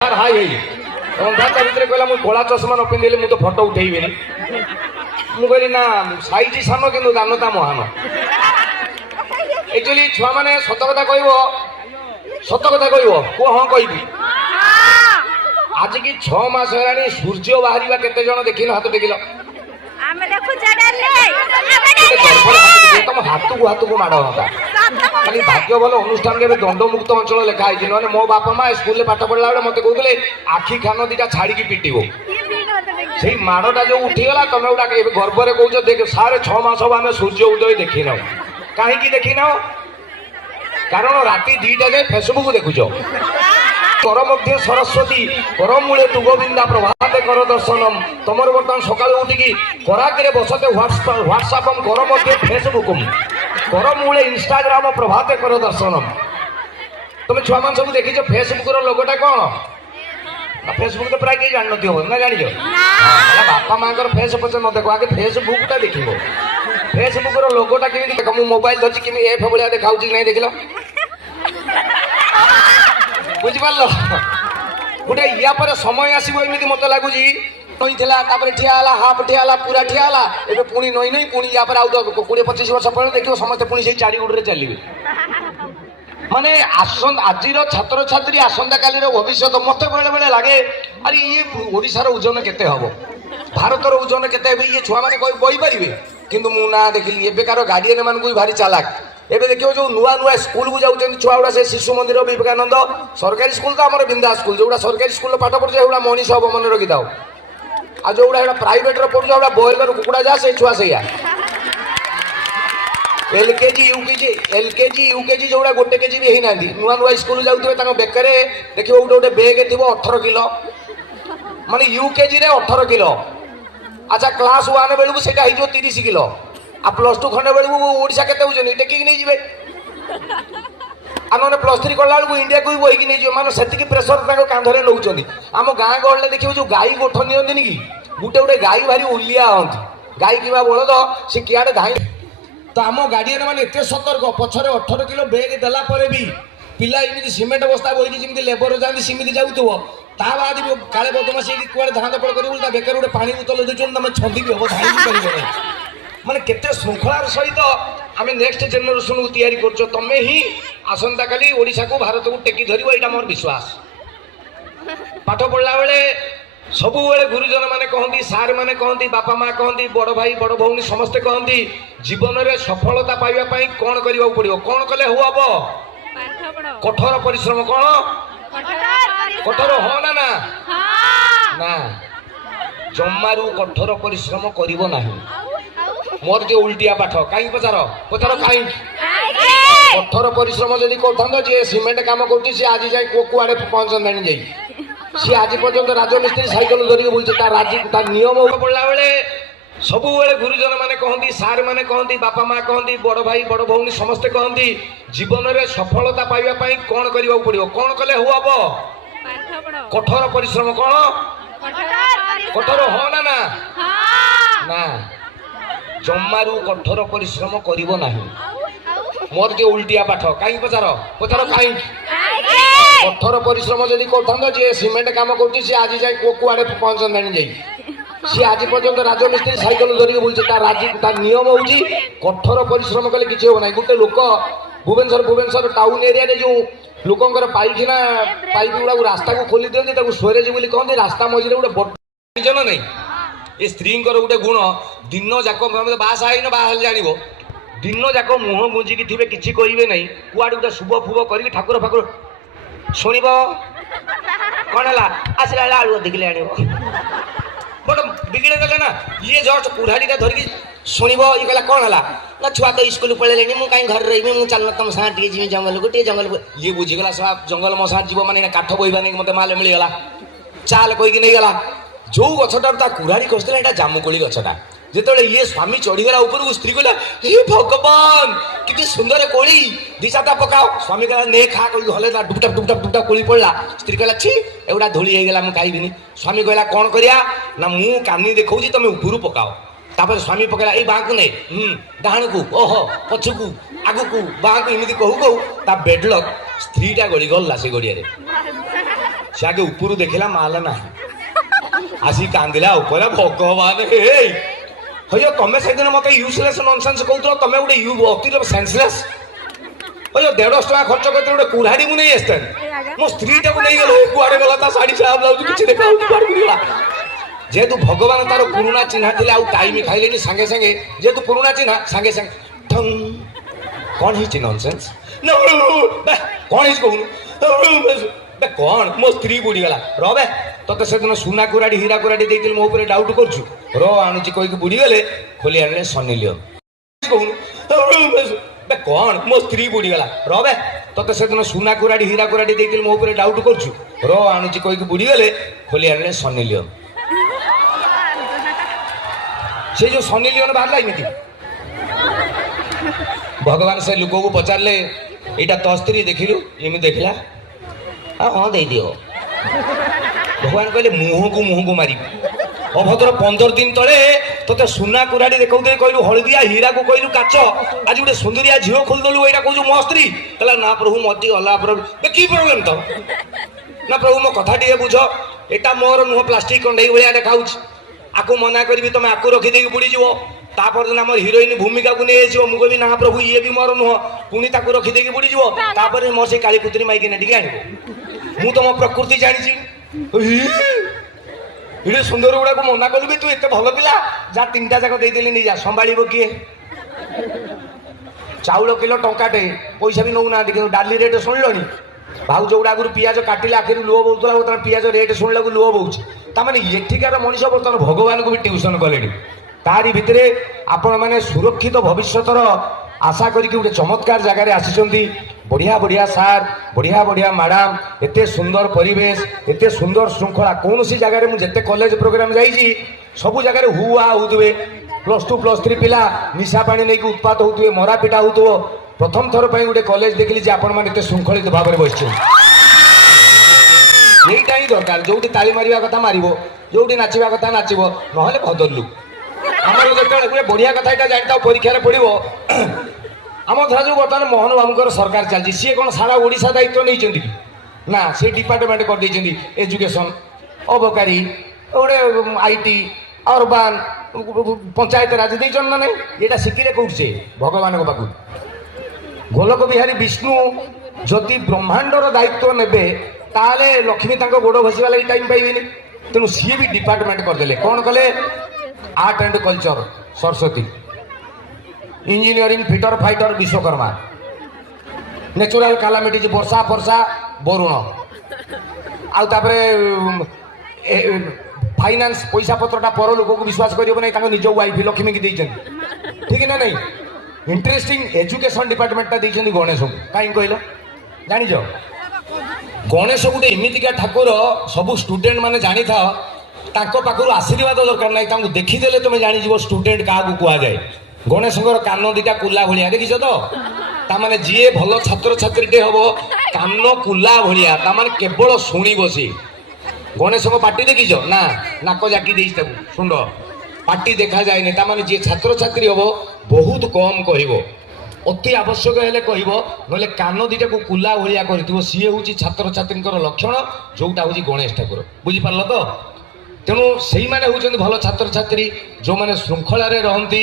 High अंधार भितर कहला मुझे कला चषमा न पिंधे मुझे तो फटो उठेबी मुझे ना साइज सान कि दानता महान एक्चुअली छुआ मैंने सत कथा कह हाँ कह आज की 6 मास है सूर्य बाहर केते जन देखिन हाथ टेकिल तुम हाथ को माड़ हाँ खाली भाग्य भल अनुष्ठान के दंडमुक्त अंचल लिखाई ना मो बापा माँ स्कूल पाठ पढ़ला बेले मत कहते आखि खान दीटा छाड़ी पिटो से माड़टा जो उठीगला तुम गोटा गर्व कौच देख 6.5 मास हम आम सूर्य उदय देखी ना कहीं देखी ना कारण राति 2टा जाए फेसबुक देखुच कर मध्य सरस्वती कर मूले तुगबिंदा प्रभाते कर दर्शनम तुम बर्तमान सका उठिकी कराके बसते व्हाट्सअप कर मध्य फेसबुक कर मूले इंस्टाग्राम प्रभाते कर दर्शनम तुम छुआ मान सब देखी फेसबुक लोगोटा कौन फेसबुक तो प्राय कहीं जान ना जान बापा माँ फेस पचे न देख आगे फेसबुक टा देख फेसबुक लोगोटा केमी देख मु मोबाइल धरची केमी एफ भाया देखा नहीं देख बुझिपार गोटे या पर समय आसो एमती मत लगुच नई ठिया हाफ ठिया पूरा ठिया ए पुणी नई नई पुणी या 20-25 वर्ष पर देखिए समस्त पुणी से 4 गुड़ चलिए माने आज छात्र छात्री आसंता काली भविष्य मत बेले बेले लगे अरे ये ओडिशार ओजन केते हम भारतर ओजन केते ये छुआ मैंने कही पारे किंतु मु ना देखिली एबेकार गार्डियन मान भी भारी चालाक एबे देखियो जो नुआ नुआ स्कूल को जाऊँ छुआ गुड़ा से शिशु मंदिर विवेकानंद सरकारी स्कूल तो आम बिंदा स्कूल जो सरकारी स्कूल पाठ पढ़े से मनीष हम मन रखी था आ जो प्राइवेट पढ़ुआ बॉयलर कुकुड़ा जा से छुआ से एलकेजी यूकेजी जो गोटे केजी भी होना नुआ नुआ स्कूल जाऊे बेकर देखिए गोटे बेग थी 18 किलो माने यूकेजी 18 किलो अच्छा क्लास 1 बेलू से 30 किलो आ +2 खंडे बेलू ओडिशा केते होजनी टेकिक नहीं जिवे आने +3 कला बेलू इंडिया को भी बोईकी नहीं जिवे माने सेतिकी प्रेशर ताको कांधरे नउचंदी आम गाँ गहले देखियो जो गाई गोठ नियंतिनी कि गुटे गुटे गाई भारी उलिया हंती गाई किबा बलद से किआडे धाई तो आम गार्डियन मैंने एत सतर्क पछरे 18 किलो बेग देला परे भी पिला एमती सीमेंट बस्ता बोईकी जमी लेबर जाती सेमती जाऊथो ता बाद काले बदमाशी कुआड़े धान दपड़ कर बेकर गोटे पानी बोतल दूसरी तुम छंदी भी हम धाई भी पार माने केते श्रृंखलार सहित आम नेक्स्ट जेनेरेशन को तैयारी कर तमें ही आसंता काली ओडिशा को भारत को टेकी धर यहाँ मोर विश्वास पाठ पढ़ला बेले सबु गुरुजन माने कहती सार माने कहती बापा माँ कहती बड़ भाई बड़ भौणी समस्ते कहती जीवन में सफलता पाइबा कौन करने पड़ो कौन कले हम कठोर परिश्रम कौन कठोर हाँ ना ना ना जमारू कठोर परिश्रम करिवो नाही मोर जो उल्टिया पाठ कहीं पचार पचार कहीं कठोर परिश्रम जदि करता जी सीमेंट काम कर आज जाए कुआड़े पहुंचता जाई सी आज पर्यंत राजमिस्त्री साइकेल धरिक बुलता नियम पढ़ला बेले सबु गुरुजन माने कहती सार माने कहती बापा माँ कहती बड़ भाई बड़ भौणी समस्ते कहती जीवन में सफलता पाइबा कौन करने पड़ो कौन कले हम कठोर परिश्रम कौन कठोर हाँ ना ना ना जमारू कठोर परिश्रम करिवो नाही मोर जो उल्टिया पाठ कहीं पचार पचार कहीं कठोर परिश्रम जदि करता जी सीमेंट काम कर आज जाए कुआड़े पहुंचता जाई सी आज पर्यंत राजमिस्त्री साइकेल धरिक बुलता नियम हूँ कठोर परिश्रम कले किसी हो ना गोटे लोक भुवनेश्वर टाउन एरिया जो लोकंर पाइखना पाइप गुड़ा रास्ता को खोली दिखती स्वेरेज बोली कहते रास्ता मझे गोटे बड़ नहीं ये स्त्री गोटे गुण दिन जाक बासा है बाहर जान दिन जाक मुह गुंजिकी थे कि कहे ना कुआड़े गोटे शुभ फुभ कर ठाकुर फाकुर शुण कौन है आसला आलू अधिक आण बट बिगड़े गले ना ये जस्ट कुराड़ीटा धरिकी शुण ये कहला कौन है ना छुआ तो स्कूल पढ़े मुझे कहीं घर रही मुझे चल तुम साथ जी जंगल को जंगल को ये बुझीगला सब जंगल मो साथ जीव मैंने काठ बोईबा नहीं मत माल मिलगला चाल कहीकि नहीं गला जो गछटार कुराड़ी खसला यहाँ जामुकोली गछटा जिते ये स्वामी चढ़ीगला ऊपर स्त्री कहला हे भगवान कि सुंदर कोली दी चारटा पकाओ स्वामी कहला ने खा कही हले डुबटा डुबटा डुबटा कोली पड़ा स्त्री कहला छी एगुड़ा धूली होगा मुझे खाइबिनी स्वामी कहला कौन करिया ना मु कानी देखा तुम ऊपर पकाओ तापर स्वामी पकड़ा ये बाँ को नहीं डाण को ओहो पछकू आग को बाँ को एमती कहू कहू ता बेडलक स्त्रीटा गड़ी गला से गड़िया ସେ ଆଗେ ଉପରୁ ଦେଖିଲା ମାଲ ନାହିଁ, ଆସି କାନ୍ଦିଲା ଉପରେ। ଭଗବାନ ହଇ ତମେ ସେଦିନ ମତେ ୟୁଜଲେସ୍ ନନସେନ୍ସ କହୁଥିଲ, ତମେ ଗୋଟେ ଅତି ସେନ୍ସଲେସ୍। ହଇ 150 ଟଙ୍କା ଖର୍ଚ୍ଚ କରିଥିଲି ଗୋଟେ କୁରାଡି ମୁଁ ନେଇ ଆସିଥାନ୍ତି, ମୋ ସ୍ତ୍ରୀଟାକୁ ନେଇଗଲେ କୁଆଡେ ଗଲା, ତା ଶାଢୀ ସାହା ବ୍ଲାଉଜ କିଛି ଦେଖା ହଉଛି କୁଆଡେ ବୁଲିଗଲା। ଯେହେତୁ ଭଗବାନ ତାର ପୁରୁଣା ଚିହ୍ନା ଥିଲେ ଆଉ ଟାଇମ ଖାଇଲେନି, ସାଙ୍ଗେ ସାଙ୍ଗେ ଯେହେତୁ ପୁରୁଣା ଚିହ୍ନା ସାଙ୍ଗେ ସାଙ୍ଗେ ଠଙ୍ଗ। କଣ ହେଇଛି ନନସେନ୍ସ? କଣ ହେଇଛି କହୁନୁ? କଣ? ମୋ ସ୍ତ୍ରୀ ବୁଡିଗଲା। ରବେ ତତେ ସେଦିନ ସୁନା କୁରାଡି ହୀରା କୁରାଡି ଦେଇଥିଲି, ମୋ ଉପରେ ଡାଉଟ କରୁଛୁ? ର ଆଣୁଛି କହିକି ବୁଡିଗଲେ, ଖୋଲି ଆଣିଲେ ସନି ଲିଓନ। କହୁନୁ କଣ? ମୋ ସ୍ତ୍ରୀ ବୁଡିଗଲା। ରବେ ତତେ ସେଦିନ ସୁନା କୁରାଡି ହୀରା କୁରାଡି ଦେଇଥିଲି, ମୋ ଉପରେ ଡାଉଟ କରୁଛୁ? ର ଆଣୁଛି କହିକି ବୁଡିଗଲେ, ଖୋଲି ଆଣିଲେ ସନି ଲିଓନ। ସେ ଯୋଉ ସନି ଲିଓନ ବାହାରିଲା ଏମିତି। ଭଗବାନ ସେ ଲୋକକୁ ପଚାରିଲେ, ଏଇଟା ତୋ ସ୍ତ୍ରୀ ଦେଖିଲୁ? ଏମିତି ଦେଖିଲା, ହଁ ଦେଇଦିଅ। ଭଗବାନ କହିଲେ, ମୁହଁକୁ ମାରିବି। ଅଭଦ୍ର 15 ଦିନ ତଳେ ତୋତେ ସୁନା କୁରାଡି ଦେଖାଉଥିଲି, କହିଲୁ ହଳଦିଆ, ହୀରାକୁ କହିଲୁ କାଚ, ଆଜି ଗୋଟେ ସୁନ୍ଦରିଆ ଝିଅ ଖୋଲିଦେଲୁ, ଏଇଟା କହୁଛୁ ମୋ ସ୍ତ୍ରୀ? କହିଲା ନା ପ୍ରଭୁ ମତେ ଗଲା ପ୍ରଭୁ। କି ପ୍ରୋବ୍ଲେମ ତ? ନା ପ୍ରଭୁ ମୋ କଥା ଟିକେ ବୁଝ, ଏଟା ମୋର ନୁହଁ, ପ୍ଲାଷ୍ଟିକ କଣ୍ଢେଇ ଭଳିଆ ଦେଖାଉଛି, ଆକୁ ମନା କରିବି ତମେ ଆକୁ ରଖିଦେଇକି ବୁଡିଯିବ। ତାପରଦିନ ଆମର ହିରୋଇନ ଭୂମିକାକୁ ନେଇ ଆସିବ, ମୁଁ କହିବି ନା ପ୍ରଭୁ ଇଏ ବି ମୋର ନୁହଁ, ପୁଣି ତାକୁ ରଖିଦେଇକି ବୁଡିଯିବ। ତାପରେ ମୋର ସେଇ କାଳି ପୁତ୍ରୀ ମାଇକିନା ଟିକେ ଆଣିବ। ମୁଁ ତମ ପ୍ରକୃତି ଜାଣିଛି। ଏଡେ ସୁନ୍ଦର ଗୁଡାକୁ ମନା କଲୁ ବି, ତୁ ଏତେ ଭଲ ପିଲା, ଯା 3ଟା ଯାକ ଦେଇଦେଲି ନେଇଯା, ସମ୍ଭାଳିବ କିଏ? ଚାଉଳ କିଲୋ ଟଙ୍କାଟେ, ପଇସା ବି ନଉନାହାନ୍ତି, କିନ୍ତୁ ଡାଲି ରେଟ୍ ଶୁଣିଲଣି? ଭାଉଜ ଗୁଡା ଆଗରୁ ପିଆଜ କାଟିଲେ ଆଖିରୁ ଲୁହ ବହୁଥିଲା, ବର୍ତ୍ତମାନ ପିଆଜ ରେଟ୍ ଶୁଣିଲାକୁ ଲୁହ ବହୁଛି। ତାମାନେ ଏଠିକାର ମଣିଷ ବର୍ତ୍ତମାନ ଭଗବାନଙ୍କୁ ବି ଟ୍ୟୁସନ କଲେଣି। ତାରି ଭିତରେ ଆପଣମାନେ ସୁରକ୍ଷିତ ଭବିଷ୍ୟତର ଆଶା କରିକି ଗୋଟେ ଚମତ୍କାର ଜାଗାରେ ଆସିଛନ୍ତି। ବଢିଆ ବଢିଆ ସାର୍, ବଢିଆ ବଢିଆ ମ୍ୟାଡାମ, ଏତେ ସୁନ୍ଦର ପରିବେଶ, ଏତେ ସୁନ୍ଦର ଶୃଙ୍ଖଳା। କୌଣସି ଜାଗାରେ ମୁଁ ଯେତେ କଲେଜ ପ୍ରୋଗ୍ରାମ ଯାଇଛି, ସବୁ ଜାଗାରେ ହୁଆ ହଉଥିବେ, +2 +3 ପିଲା ନିଶା ପାଣି ନେଇକି ଉତ୍ପାତ ହଉଥିବେ, ମରା ପିଟା ହଉଥିବ। ପ୍ରଥମ ଥର ପାଇଁ ଗୋଟେ କଲେଜ ଦେଖିଲି ଯେ ଆପଣମାନେ ଏତେ ଶୃଙ୍ଖଳିତ ଭାବରେ ବସିଛନ୍ତି। এইটা ହିଁ ଦରକାର, ଯୋଉଠି ତାଳି ମାରିବା କଥା ମାରିବ, ଯୋଉଠି ନାଚିବା କଥା ନାଚିବ, ନହେଲେ ଭଦରଲୁ। ଆମର ଯେତେବେଳେ ଗୋଟେ ବଢିଆ କଥା ଏଇଟା ଜାଣିଥାଉ, ପରୀକ୍ଷାରେ ପଡିବ। ଆମ ଧରାଯାଉ ବର୍ତ୍ତମାନ ମୋହନ ବାବୁଙ୍କର ସରକାର ଚାଲିଛି, ସିଏ କଣ ସାରା ଓଡ଼ିଶା ଦାୟିତ୍ୱ ନେଇଛନ୍ତି କି? ନା, ସେ ଡିପାର୍ଟମେଣ୍ଟ କରିଦେଇଛନ୍ତି, ଏଜୁକେସନ, ଅବକାରୀ, ଗୋଟେ IT, ଅରବାନ, ପଞ୍ଚାୟତ ରାଜ ଦେଇଛନ୍ତି ନା ନାଇଁ? ଏଇଟା ଶିଖିଲେ କୋଉଠି? ସେ ଭଗବାନଙ୍କ ପାଖକୁ। ଗୋଲକ ବିହାରୀ ବିଷ୍ଣୁ ଯଦି ବ୍ରହ୍ମାଣ୍ଡର ଦାୟିତ୍ୱ ନେବେ, ତାହେଲେ ଲକ୍ଷ୍ମୀ ତାଙ୍କ ଗୋଡ ଘଷିବା ଲାଗି ଟାଇମ ପାଇବେନି। ତେଣୁ ସିଏ ବି ଡିପାର୍ଟମେଣ୍ଟ କରିଦେଲେ। କଣ କଲେ? Art and culture Saraswati, engineering fitter fighter Vishwakarma, natural calamities ବର୍ଷା ଫର୍ଷା ବରୁଣ, ଆଉ ତାପରେ फाइनान्स पैसा पत्रटा पर लोक को विश्वास करियो नै, ताको निजो वाइफ लक्ष्मी की देइछन, ठीक ना नहीं? इंटरेस्टिंग एजुकेशन डिपार्टमेंट ता देइछन गणेश को, काई कहलो जानि जो गणेश गोटे एमितिका ठाकुर, सब स्टूडेंट माने जानि था ताको पाखरु आशीर्वाद दरकार नै, ताको देखि देले तुम जानि जीवो स्टूडेंट का को कुआ जाए। गणेशंकर कान दिटा कुला भलिया देखिछ तो, ता माने जिए भलो छात्र छात्रीटे हबो कान कुला भलिया, ता माने केवल शुणी बसी। गणेश को पार्टी देखिछ ना, नाक जाकी देइछ ताकू सुंड पार्टी देखा जाए नहीं, ता माने जे छात्र छात्री हबो बहुत कम कहबो, अति आवश्यक हेले कहबो, नले कान दिटा को कुला भलिया करथिबो, सीए होची छात्र छात्रींकर लक्षण, जोटा होची गणेश ठाकुर। बुझी पारलो तो? तेणु से भल छात्र छात्री जो मैंने श्रृंखल रहती,